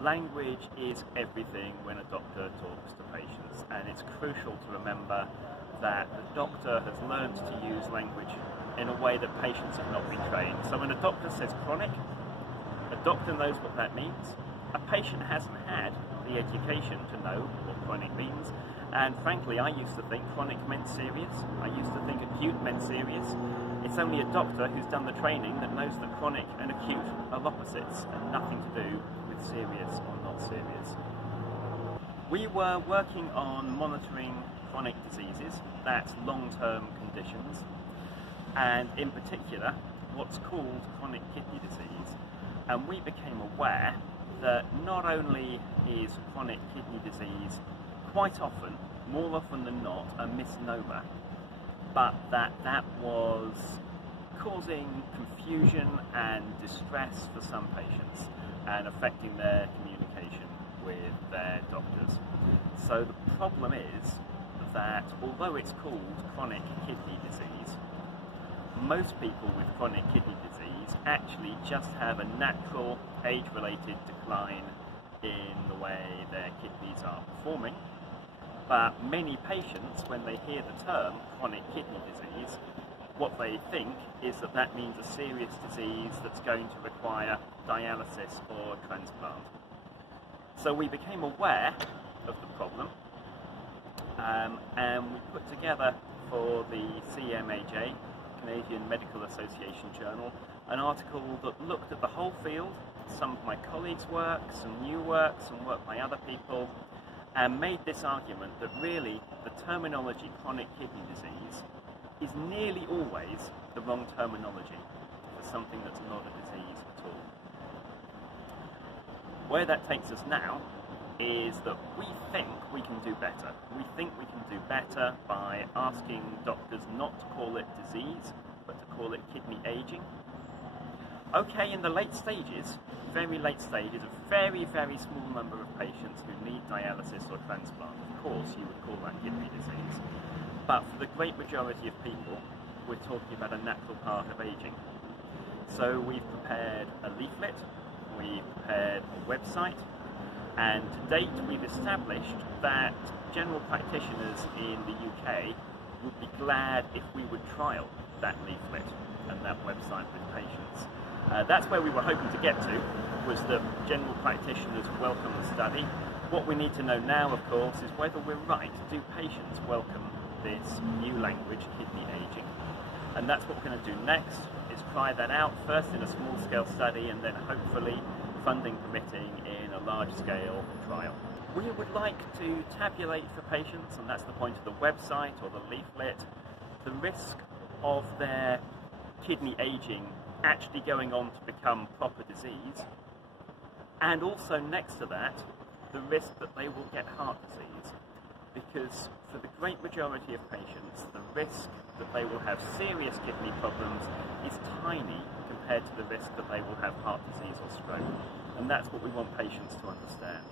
Language is everything when a doctor talks to patients, and it's crucial to remember that the doctor has learned to use language in a way that patients have not been trained. So when a doctor says chronic, a doctor knows what that means. A patient hasn't had the education to know what chronic means, and frankly I used to think chronic meant serious. I used to think acute meant serious. It's only a doctor who's done the training that knows that chronic and acute are opposites and nothing to do with serious or not serious. We were working on monitoring chronic diseases, that's long-term conditions, and in particular what's called chronic kidney disease. And we became aware that not only is chronic kidney disease quite often, more often than not, a misnomer, but that was causing confusion and distress for some patients and affecting their communication with their doctors. So the problem is that although it's called chronic kidney disease, most people with chronic kidney disease actually just have a natural age-related decline in the way their kidneys are performing. But many patients, when they hear the term chronic kidney disease, what they think is that that means a serious disease that's going to require dialysis or transplant. So we became aware of the problem, and we put together for the CMAJ, Canadian Medical Association Journal, an article that looked at the whole field, some of my colleagues' work, some new work, some work by other people, and made this argument that really the terminology chronic kidney disease is nearly always the wrong terminology for something that's not a disease at all. Where that takes us now is that we think we can do better. We think we can do better by asking doctors not to call it disease, but to call it kidney aging. Okay, in the late stages, very late stages, a very, very small number of patients who need dialysis or transplant, of course you would call that kidney disease. But for the great majority of people, we're talking about a natural part of aging. So we've prepared a leaflet, we've prepared a website, and to date we've established that general practitioners in the UK would be glad if we would trial that leaflet and that website with patients. That's where we were hoping to get to, was that general practitioners welcome the study. What we need to know now, of course, is whether we're right. Do patients welcome this new language, kidney aging? And that's what we're going to do next, is try that out, first in a small-scale study, and then hopefully, funding permitting, in a large-scale trial. We would like to tabulate for patients, and that's the point of the website or the leaflet, the risk of their kidney aging actually going on to become proper disease, and also next to that, the risk that they will get heart disease. Because for the great majority of patients, the risk that they will have serious kidney problems is tiny compared to the risk that they will have heart disease or stroke. And that's what we want patients to understand.